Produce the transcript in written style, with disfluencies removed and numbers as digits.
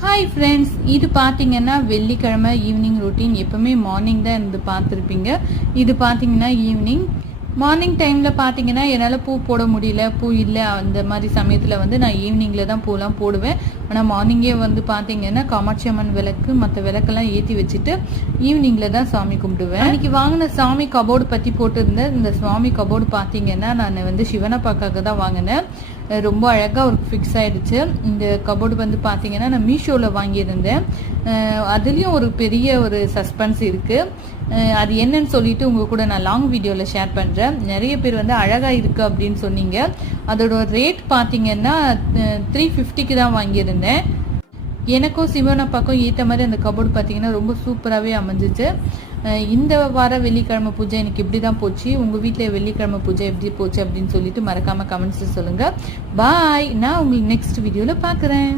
Hi friends, இது பார்த்தீங்கன்னா வெள்ளிக்கிழமை ஈவினிங் ரொட்டீன். எப்பவுமே மார்னிங் தான் இருந்து பார்த்துருப்பீங்க. இது பார்த்தீங்கன்னா ஈவினிங் மார்னிங் டைமில் பார்த்தீங்கன்னா என்னால் பூ போட முடியல, பூ இல்லை. அந்த மாதிரி சமயத்தில் வந்து நான் ஈவினிங்கில் தான் பூலாம் போடுவேன். ஆனால் மார்னிங்கே வந்து பார்த்தீங்கன்னா காமாட்சி அம்மன் விளக்கு மற்ற விளக்கெல்லாம் ஏற்றி வச்சுட்டு ஈவினிங்கில் தான் சாமி கும்பிடுவேன். அன்றைக்கி வாங்கின சாமி கபோர்டு பற்றி போட்டிருந்தேன். இந்த சாமி கபோர்டு பார்த்தீங்கன்னா நான் வந்து சிவனப்பாக்காக தான் வாங்கினேன். ரொம்ப அழகாக அவருக்கு ஃபிக்ஸ் ஆகிடுச்சு. இந்த கபோர்டு வந்து பார்த்தீங்கன்னா நான் மீஷோவில் வாங்கியிருந்தேன். அதுலேயும் ஒரு பெரிய ஒரு சஸ்பென்ஸ் இருக்குது. அது என்னன்னு சொல்லிட்டு உங்கள் கூட நான் லாங் வீடியோவில் ஷேர் பண்ணுறேன். நிறைய பேர் வந்து அழகாக இருக்குது அப்படின்னு சொன்னீங்க. அதோட ரேட் பார்த்தீங்கன்னா 350க்கு தான் வாங்கியிருந்தேன். எனக்கும் சிவனப்பாக்கும் ஏற்ற மாதிரி அந்த கபோர்டு பார்த்தீங்கன்னா ரொம்ப சூப்பராகவே அமைஞ்சிச்சு. இந்த வார வெள்ளிக்கிழமை பூஜை எனக்கு இப்படி தான் போச்சு. உங்கள் வீட்டில் வெள்ளிக்கிழமை பூஜை எப்படி போச்சு அப்படின்னு சொல்லிட்டு மறக்காமல் கமெண்ட்ஸில் சொல்லுங்கள். பாய். நான் உங்களுக்கு நெக்ஸ்ட் வீடியோவில் பார்க்குறேன்.